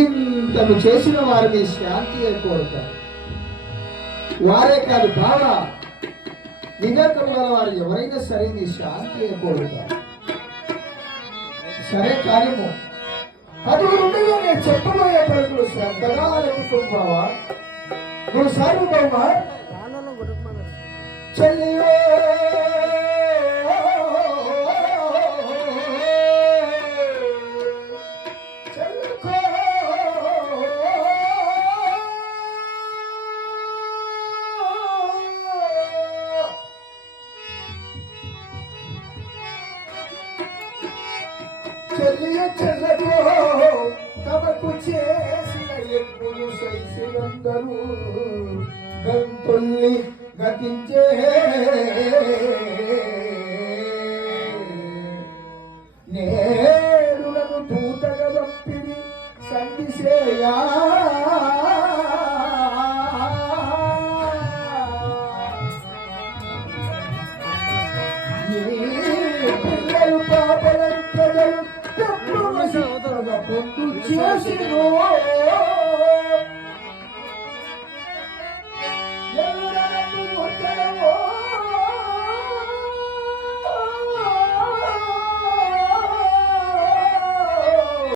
ఇంతకు చేసిన వారిని శాంతి కోరుతారు. వారే కాదు బావ నిఘాకం గల వారు ఎవరైనా సరే నీ శాంతి కోరుతారు. సరే కార్యము అది ఉండగా నేను చెప్పబోయే పరుగులు శ్రద్ధగా అనుకుంటున్నావా? నువ్వు సాగుతావా చెల్లియో? చెల్లియ చెల్లకో తమకు చేసిన ఎప్పుడు సైసినందరూ గంతుల్ని గతించే నేరులను దూతగా పంపిణి సంధిసేయా పిల్లలు పాపలను ప్రజలు పొందు చేసిరో